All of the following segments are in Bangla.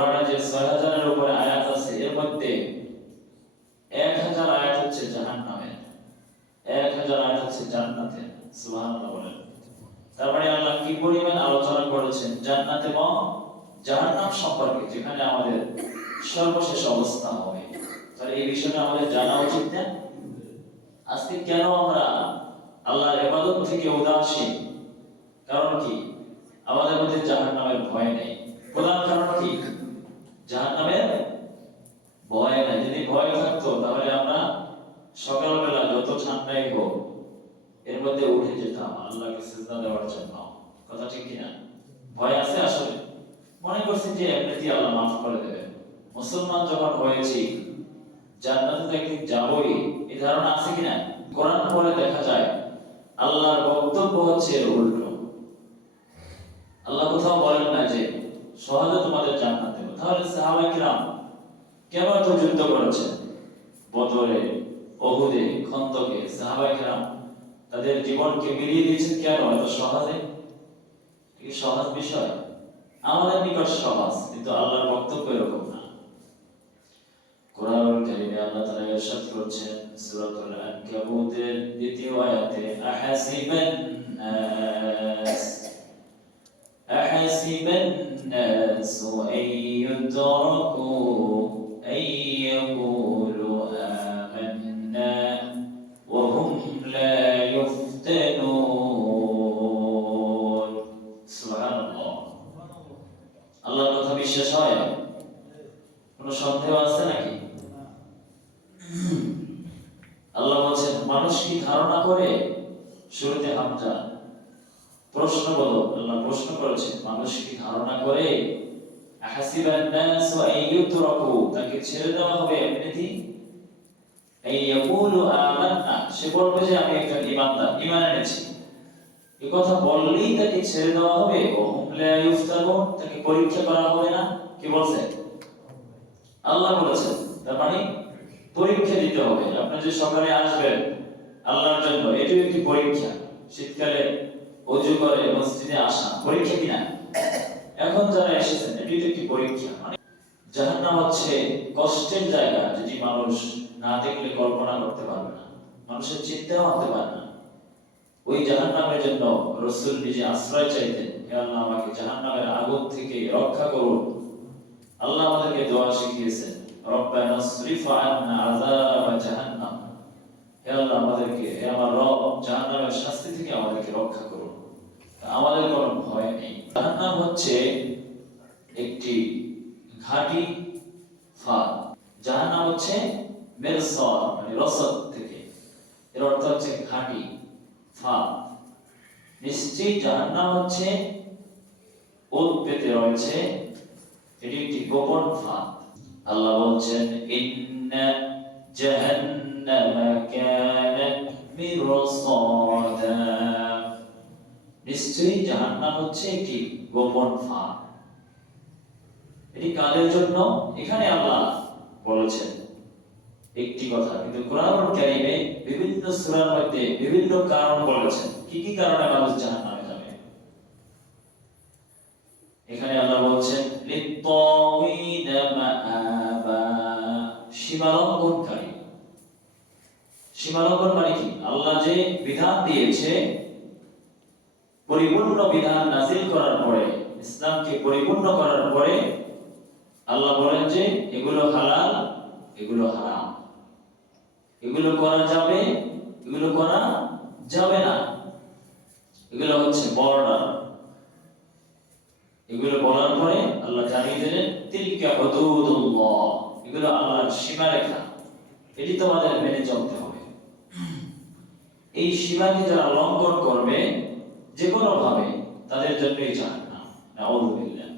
কোরআনে যে ছয় হাজারের উপরে আয়াত আছে। এর মধ্যে এক হাজার আয়াত হচ্ছে জাহান নামের এক হাজার আয়াত হচ্ছে জান্নাতের বলেন। তারপরে আল্লাহ কি পরিমাণ আলোচনা করেছেন? জান্নাত এবং জাহান্নাম সম্পর্কে, যেখানে আমাদের সর্বশেষ অবস্থা হবে। তাহলে এই বিষয়টা আমাদের জানা উচিত না? আজকে কেন আমরা আল্লাহর ইবাদত থেকে উদাসীন? কারণ কি? আমাদের মধ্যে জাহান্নামের ভয় নেই। প্রধান কারণ কি? জাহান্নামের ভয় নাই। যদি ভয় থাকতো, তাহলে আমরা সকালবেলা যত ঠান্ডাই হোক, এর মধ্যে উঠে যেতাম। আল্লাহকে সিজদা দেওয়ার জন্য। কথা ঠিক কিনা? ভয় আছে আসলে? মনে করছি যে এমনিতেই আল্লাহ মাফ করে দেবে মুসলমান যখন হয়েছি, জান্নাতে তো একদিন যাবই। এই ধারণা আছে কিনা? কোরআন পড়ে দেখা যায়, আল্লাহর বক্তব্য হচ্ছে এর উল্টো। আল্লাহ কোথাও বলেন না যে, সহজে তোমাদের জান্নাত তাহলে সাহাবায়ে কিরাম কেন এত যুদ্ধ করেছেন বদরে অহুদে খন্দকে সাহাবায়ে কিরাম তাদের জীবনকে মিলিয়ে দিয়েছেন কেন? এত সহজে? কি সহজ বিষয়? আমাদের নিকট সহজ, কিন্তু আল্লাহর বক্তব্য এরকম না। কোরআনুল কারীমে আল্লাহ তাআলা ইরশাদ করছেন সূরাতুল আনকাবুতের দ্বিতীয় আয়াতে, আহাসিবান নাস? أحسب الناس أن يتركوا أن يقولوا آمنا وهم لا يفتنون سبحان الله আল্লাহর কথা বিশ্বাস হয় কোনো সন্দেহ আছে নাকি আল্লাহ বলছেন মানুষ কি ধারণা করে শুরুতে হামজা প্রশ্ন বলো, আল্লাহ প্রশ্ন করেছেন, মানুষ কি ধারণা করে? আহাসিবান নাস ওয়া আইয়ুতরাকু তাকে ছেড়ে দেওয়া হবে এমনিতেই? এই ইয়াকুলু আমান্না, সে বলবে যে আমি একজন ঈমানদার ঈমান এনেছি। এই কথা বললেই তাকে ছেড়ে দেওয়া হবে ও হুম লা তাকে পরীক্ষা করা হবে না। কি বলছেন আল্লাহ বলেছেন, তার মানে পরীক্ষা দিতে হবে। আপনি যে সকালে আসবেন, আল্লাহর জন্য, এটিও একটি পরীক্ষা। শীতকালে অজু করে মসজিদে আসা, পরীক্ষা কিনা এখন যারা এসেছেন এটি একটি পরীক্ষা। মানে জাহান্নাম হচ্ছে কষ্টের জায়গা যেটি মানুষ না দেখলে কল্পনা করতে পারবে না। মানুষের চিন্তাও আনতে পারে না। ওই জাহান্নামের জন্য রসুল নিজে আশ্রয় চাইতেন, হে আল্লাহ, আমাকে জাহান্নামের আগুন থেকে রক্ষা করুন। আল্লাহ আমাদেরকে দোয়া শিখিয়েছেন, রব্বানা সরিফ আন্না আযাব জাহান্নাম। হে আল্লাহ, আমাদেরকে, হে আমার রব, জাহান্নামের শাস্তি থেকে আমাদেরকে রক্ষা করুন আমাদের কোনো ভয় নেই জাহান্নাম হচ্ছে একটি ঘাটি ফাঁদ জাহান্নাম হচ্ছে মেরসদ মানে রসদ থেকে। এর অর্থ হচ্ছে ঘাটি ফাঁদ। নিশ্চয়ই জাহান্নাম হচ্ছে ওত পেতে রয়েছে, এটি একটি গোপন ফাঁদ। আল্লাহ বলছেন, ইন্না জাহান্নামা কানাত মিরসাদা নিশ্চয়ই জাহান্নাম হচ্ছে একটি গোপন ফাঁদ। এটি কাদের জন্য? এখানে আল্লাহ বলেছেন। একটি কথা, কিন্তু কোরআনুল কারীমে বিভিন্ন সূরার মধ্যে বিভিন্ন কারণ বলেছেন। কি কি কারণে মানুষ জাহান্নামে যাবে? এখানে আল্লাহ বলছেন লিত্তাওয়িনা মাআবা সীমালঙ্ঘনকারী সীমালঙ্ঘন মানে কি? আল্লাহ যে বিধান দিয়েছে পরিপূর্ণ বিধান নাজিল করার পরে, ইসলামকে পরিপূর্ণ করার পরে আল্লাহ বলেন যে, এগুলো হালাল, এগুলো হারাম। এগুলো করা যাবে, এগুলো করা যাবে না। এগুলো হচ্ছে বর্ডার। এগুলো বলার পরে আল্লাহ জানিয়ে দিলেন, তিলকা হুদুদুল্লাহ। এগুলো আল্লাহর সীমারেখা। এটি তোমাদের মেনে চলতে হবে। এই সীমাকে যারা লঙ্ঘন করবে যে কোনো ভাবে তাদের জন্যই জাহান্নাম নাউযুবিল্লাহ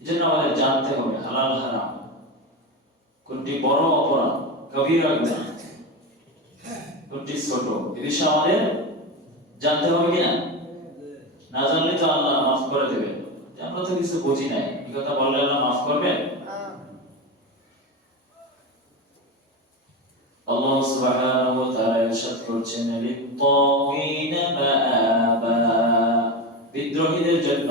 এজন্য আমাদের জানতে হবে হালাল হারাম। কোনটি বড় অপরাধ কবিরা গুনাহ কোনটি ছোট। এ বিষয়ে আমাদের জানতে হবে কিনা? না জানলে তো আল্লাহ মাফ করে দেবেন। আমরা তো কিছু বুঝি নাই। এই কথা বললে আল্লাহ মাফ করবেন? আল্লাহ সুবহানাহু ওয়া তাআলা ইরশাদ করছেন লিত্তাগিনা মাআবা বিদ্রোহীদের জন্য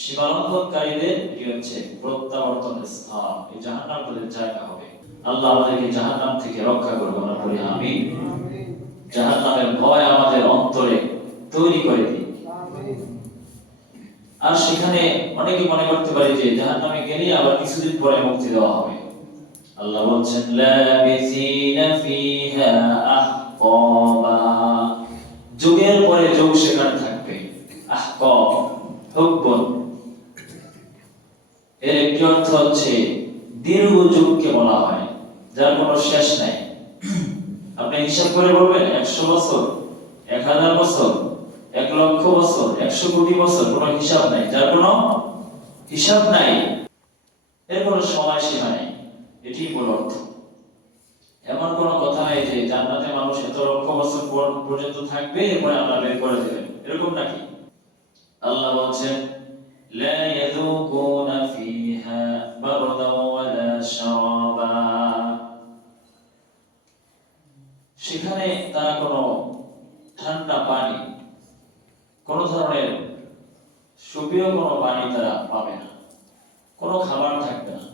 সীমালঙ্ঘনকারীদের কি হচ্ছে প্রত্যাবর্তনের স্থান। এই জাহান্নাম তাদের জায়গা হবে। আল্লাহ আমাদেরকে জাহান্নাম থেকে রক্ষা আমি জাহান্নামের ভয় আমাদের অন্তরে তৈরি করে দিই আর সেখানে অনেকে মনে করতে পারে যে জাহান্নামে গেলে আবার কিছুদিন পরে মুক্তি দেওয়া হবে। আল্লাহ বলছেন লাবিসিনা ফিহা আহকাবা যুগের পরে যুগ সেখানে এর একটি অর্থ হচ্ছে দীর্ঘ যুগকে বলা হয়, যার কোনো শেষ নাই। আপনি হিসাব করে বলবেন, একশো বছর, এক হাজার বছর, এক লক্ষ বছর, একশো কোটি বছর, কোনো হিসাব নাই। যার কোনো হিসাব নাই, এর কোনো সময়সীমা নেই। এটি মূল অর্থ। এমন কোনো কথা নাই যে জান্নাতে মানুষ এত লক্ষ বছর পর্যন্ত থাকবে, এরপরে বের করে দেবেন। এরকম নাকি? আল্লাহ বলছেন, লা ইয়াযুকুনা ফিহা বারদা ওয়ালা শারাবা। সেখানে তারা কোনো ঠান্ডা পানি, কোনো ধরনের সুপেয় কোনো পানি তারা পাবে না, কোনো খাবার থাকবে না।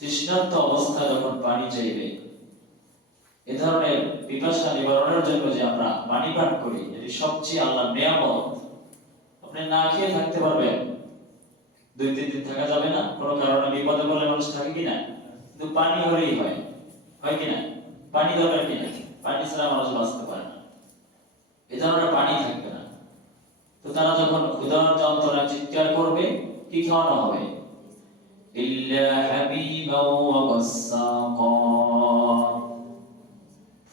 তৃষ্ণার্ত অবস্থা যখন পানি চাইবে এ ধরনের পিপাসা নিবারণের জন্য যে আমরা পানি পান করি, এটি সবচেয়ে আল্লাহ নিয়ামত। আপনি না খেয়ে থাকতে পারবেন। দুই, তিন দিন থাকা যাবে না। কোনো কারণে বিপদে মানুষ থাকে কিনা কিন্তু পানি হলেই হয়। হয় কিনা পানি দরকার কিনা পানি ছাড়া মানুষ বাঁচতে পারে না। এ ধরনের পানি থাকবে না। তো তারা যখন ক্ষুধার যন্ত্রণা চিৎকার করবে, কি খাওয়ানো হবে? ইল্লা হাবিবা ওয়া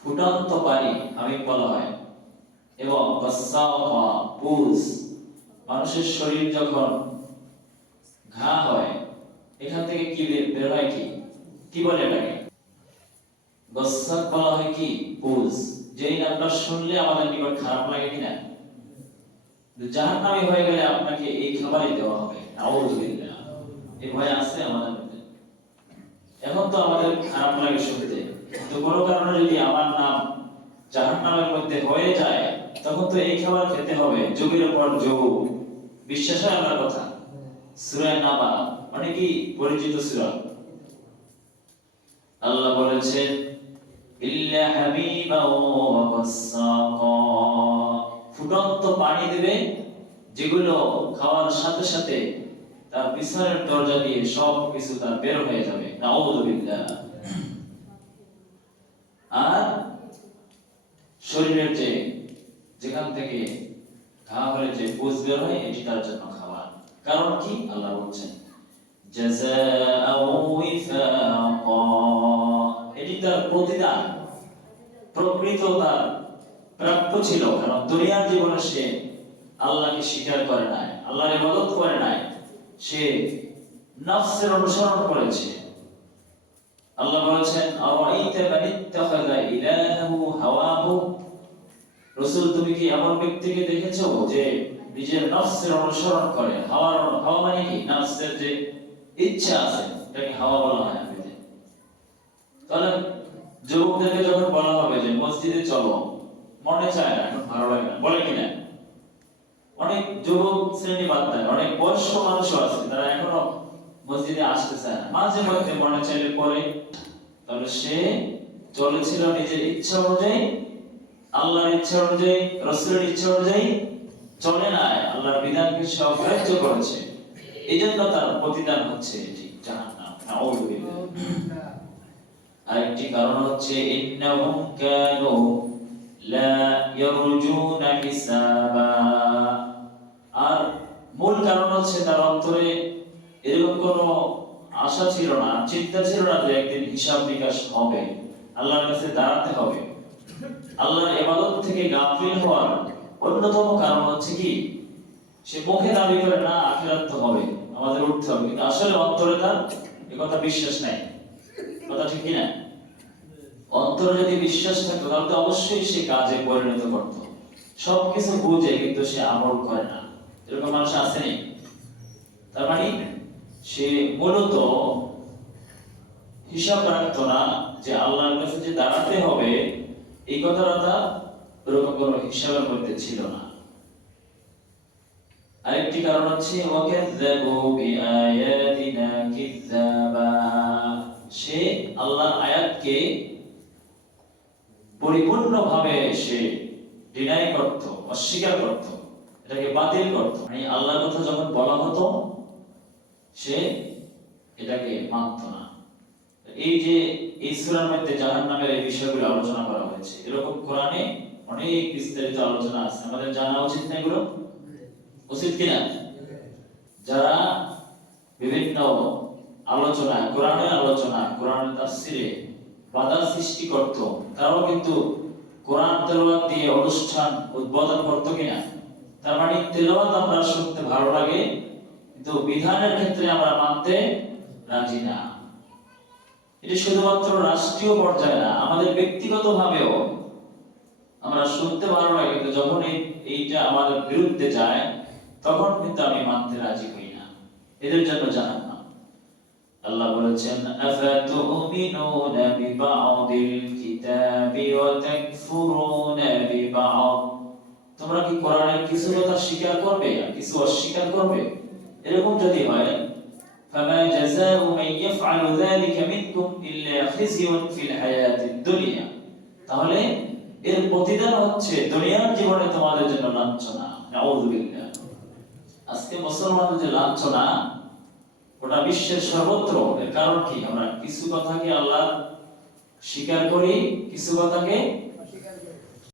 ফুটন্ত পানি আমি বলা হয় এবং পুজ, মানুষের শরীর যখন ঘা হয়, এখান থেকে কি বের হয় কি? কি বলে এটাকে? গসাক বলা হয় কি? পুজ। যেই নামটা শুনলে আমাদের নিকট খারাপ লাগে কিনা? জাহান নামে হয়ে গেলে আপনাকে এই খাবারই দেওয়া হবে। এই ভয় আছে আমাদের এখন তো আমাদের খারাপ লাগে শুনতে। তো কোনো কারণে যদি আমার নাম জাহান নামের মধ্যে হয়ে যায়, তখন তো এই খাবার খেতে হবে। যুগের পর যুগ। বিশ্বাস হয় আমার কথা? সূরা নাবা। অনেকই পরিচিত সূরা? আল্লাহ বলেছেন, ইল্লা হাবিবা ওয়া গাসসাকা ফুটন্ত পানি দেবে, যেগুলো খাওয়ার সাথে সাথে তার বিছানার দরজা দিয়ে সব কিছু তার বের হয়ে যাবে। নাউযুবিল্লাহ আর শরীরের যে যেখান থেকে ঘা হলে যে পুজ বের হয় এটি তার জন্য খাবার। কারণ কি? আল্লাহ বলছেন এটি তার প্রতিদান। প্রকৃত তার প্রাপ্য ছিল, কারণ দুনিয়ার জীবনে সে আল্লাহকে স্বীকার করে নাই, আল্লাহর ইবাদত করে নাই। সে নফসের অনুসরণ করেছে। আল্লাহ বলেছেন, আরাইতা মান ইত্তাখাযা ইলাহাহু হাওয়াহু? রাসূল, তুমি কি এমন ব্যক্তিকে দেখেছ যে নিজের নফসের অনুসরণ করে। হাওয়ার হাওয়া মানে কি? নফসের যে ইচ্ছা আছে, এটাকে হাওয়া বলা হয় আরবিতে। তাহলে যুবকদেরকে যখন বলা হবে যে মসজিদে চলো, মনে চায় না, এখন ভালো লাগে না, বলে কিনা? অনেক যুবক শ্রেণি বাদ দেয় অনেক বয়স্ক মানুষও আছে, তারা এখনও মসজিদে আসতে চায় না। মাঝে মধ্যে মনে চাইলে পরে তাহলে সে চলেছিল নিজের ইচ্ছা অনুযায়ী, আল্লাহর ইচ্ছা অনুযায়ী, রসুলের ইচ্ছা অনুযায়ী চলে নাই আল্লাহর বিধানকে অগ্রাহ্য করেছে। এই জন্য তার প্রতিদান হচ্ছে এটি আরেকটি কারণ হচ্ছে আর মূল কারণ হচ্ছে তার অন্তরে এরকম কোনো আশা ছিল না, চিন্তা ছিল না যে একদিন হিসাব নিকাশ হবে। আল্লাহর কাছে দাঁড়াতে হবে। আল্লাহর ইবাদত থেকে গাফিল হওয়ার অন্যতম কারণ হচ্ছে কি, সে মুখে দাবি করে না, আখিরাত হবে, আমাদের উঠতে হবে। কিন্তু আসলে অন্তরে তার এ কথা বিশ্বাস নাই। কথা ঠিক কিনা? অন্তরে যদি বিশ্বাস থাকতো তাহলে তো অবশ্যই সে কাজে পরিণত করত। সবকিছু বুঝে কিন্তু সে আমল করে না। এরকম মানুষ আসেনি তার মানে সে মূলত হিসাব রাখতো না যে আল্লাহর কাছে যে দাঁড়াতে হবে, এই কথাটা ওরকম কোনো হিসাবের মধ্যে ছিল না। আরেকটি কারণ হচ্ছে কিযাবা সে আল্লাহর আয়াতকে পরিপূর্ণভাবে সে ডিনাই করত, অস্বীকার করত, এটাকে বাতিল করত। মানে আল্লাহর কথা যখন বলা হতো, সে এটাকে মানত না। এই যে সূরার মধ্যে জাহান্নামের এই বিষয়গুলো আলোচনা করা হয়েছে, এরকম কোরআনে অনেক বিস্তারিত আলোচনা আছে। আমাদের জানা উচিত না এগুলো? উচিত কিনা? যারা বিভিন্ন আলোচনা, কোরআনের আলোচনা বাধা সৃষ্টি করত, তারাও কিন্তু কোরআন তেলাওয়াত দিয়ে অনুষ্ঠান উদ্বোধন করতো কিনা? তার মানে তেলাওয়াত আমরা শুনতে ভালো লাগে, কিন্তু বিধানের ক্ষেত্রে আমরা মানতে রাজি না। এটি শুধুমাত্র রাষ্ট্রীয় পর্যায়ে না, আমাদের ব্যক্তিগত ভাবেও আমরা শুনতে ভালো লাগে কিন্তু যখন এই- এইটা আমাদের বিরুদ্ধে যায় তখন কিন্তু আমি মানতে রাজি হই না এদের জন্য জানান না আল্লাহ বলেছেন আফাতুমিনুনা বিবা'দিল কিতাবি ওয়া তাকফুরুনা বিবা'দ তোমরা কি কোরআনের কিছু কথা স্বীকার করবে আর কিছু অস্বীকার করবে এরকম যদি হয় فما جزاء من يفعل ذلك منكم إلا خزي في الحياة الدنيا তাহলে এর প্রতিদান হচ্ছে দুনিয়ার জীবনে তোমাদের জন্য লাঞ্ছনা। আজকে মুসলমানদের যে লাঞ্ছনা, ওটা বিশ্বের সর্বত্র। এর কারণ কি? আমরা কিছু কথাকে আল্লাহ স্বীকার করি, কিছু কথাকে